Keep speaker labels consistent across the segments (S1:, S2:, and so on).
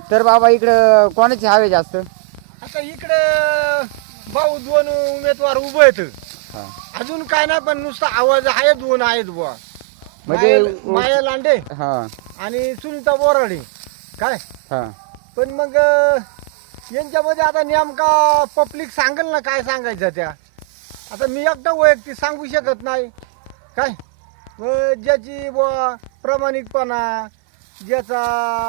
S1: तर बाबा इकडं कोणाची हवे जास्त?
S2: आता इकडे भाऊ 2 उमेदवार उभे आहेत.
S1: हा.
S2: अजून काय नाही, पण नुसता आवाज आहे, 2 आहेत बुवा.
S1: म्हणजे
S2: माया लांडे
S1: हा
S2: आणि सुनीता बोराडे काय.
S1: हा
S2: पण मग यांच्यामध्ये आता नेमका पब्लिक सांगेल ना काय सांगायचं त्या. आता मी एकटा वैयक्तिक सांगू शकत नाही काय. ज्याची बुवा प्रामाणिकपणा, ज्याचा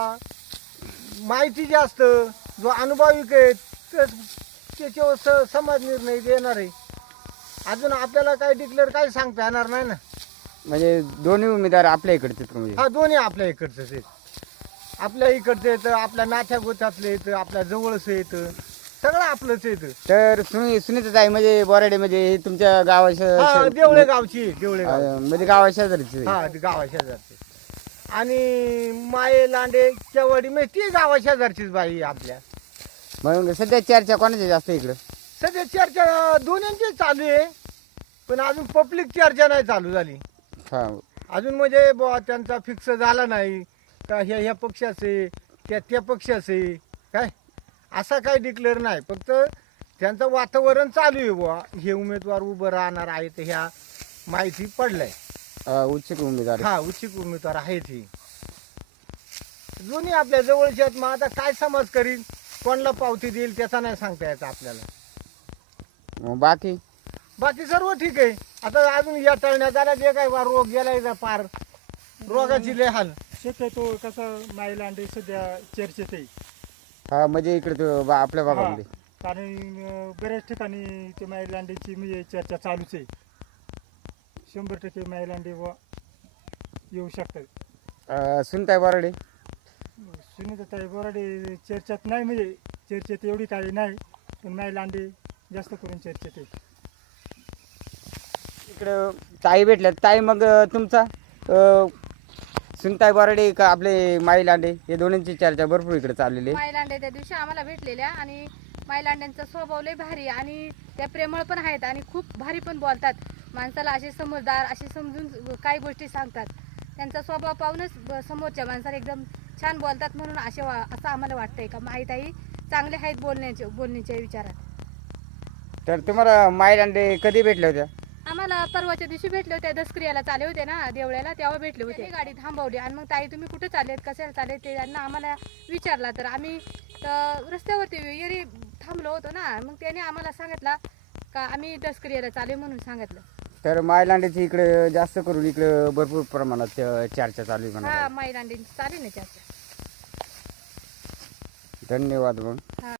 S2: माहिती जास्त, जो अनुभविक आहे त्याच्यावर समाज निर्णय देणार आहे. अजून आपल्याला काय डिक्लेअर काही सांगता येणार नाही ना.
S1: म्हणजे दोन्ही उमेदवार आपल्या इकडचे म्हणजे?
S2: हा, दोन्ही आपल्या इकडचंच आहेत. आपल्या इकडचं येतं, आपल्या नाथ्या गोत्यातलं येतं, आपल्या जवळचं येतं, सगळं आपलंच येतं.
S1: तर सुनीताताई म्हणजे बोराडे म्हणजे हे तुमच्या गावाच्या
S2: देवळे गावची, देवळे गाव
S1: म्हणजे गावाच्या शेजारीच?
S2: हा, गावा शेजारची. आणि माये लांडे केवाडी म्हणजे ती गावा शेजारचीच बाई आपल्या.
S1: मग सध्या चर्चा कोणाची जास्त इकडं?
S2: सध्या चर्चा दोन्हींची चालू आहे, पण अजून पब्लिक चर्चा नाही चालू झाली.
S1: हा.
S2: अजून म्हणजे बुवा त्यांचा फिक्स झाला नाही का ह्या पक्षाचे त्या पक्षाचे काय, असा काही डिक्लेअर नाही. फक्त त्यांचं वातावरण चालू आहे बुवा, हे उमेदवार उभं राहणार आहेत, ह्या माहिती पडलंय.
S1: उच्च उमेदवार?
S2: हा, उच्च उमेदवार आहेत. ही दोन्ही आपल्या जवळचे आहेत. मग आता काय समाज करील, कोणाला पावती देईल त्याचा नाही सांगता यायचं आपल्याला.
S1: मग बाकी
S2: बाकी सर्व ठीक आहे. आता अजून या टळण्यात आला जे काय रोग गेलाय पार, रोगाची लय हाल.
S3: शक्यतो कसं माई लांडे सध्या चर्चेत आहे.
S1: हा, म्हणजे इकडे आपल्या भागामध्ये?
S3: कारण बऱ्याच ठिकाणी ते माई लांडेची म्हणजे चर्चा चालूच आहे. 100% माई लांडे येऊ शकतात.
S1: सुनीताई बोराडे?
S3: सुनीताताई बोराडे चर्चेत नाही, म्हणजे चर्चेत एवढी काही नाही, पण माई लांडे जास्त करून चर्चेत आहे.
S1: इकडं ताई भेटल्यात. ताई मग तुमचा सुनीताई बोराडे का आपले माई लांडे, हे दोन्हींची चर्चा भरपूर इकडे चाललेली आहे.
S4: माई लांडे त्या दिवशी आम्हाला भेटलेल्या, आणि माई लांड्यांचा स्वभाव लय भारी आणि त्या प्रेमळ पण आहेत आणि खूप भारी पण बोलतात. माणसाला असे समजदार, असे समजून काही गोष्टी सांगतात. त्यांचा स्वभाव पाहूनच समोरच्या माणसाला एकदम छान बोलतात. म्हणून असं आम्हाला वाटतंय का माहीतही चांगले आहेत बोलण्याच्या विचारात.
S1: तर तुम्हाला माई लांडे कधी भेटल्या होत्या?
S4: आम्हाला परवाच्या दिवशी भेटले होते, दसक्रियाला चाले होते ना देवळ्याला, तेव्हा भेटले होते. गाडी थांबवली आणि मग ताई तुम्ही कुठे चाललेत, कशाला चालले ते त्यांना आम्हाला विचारला. तर आम्ही रस्त्यावरती येरी थांबलो होतो ना, मग त्याने आम्हाला सांगितलं का आम्ही दसक्रियाला चाले म्हणून सांगितलं.
S1: तर माई लांडेची इकडे जास्त करून इकडे भरपूर प्रमाणात चर्चा चालू आहे म्हणा.
S4: हा, माई लांडे चालेल ना चर्चा.
S1: धन्यवाद मग.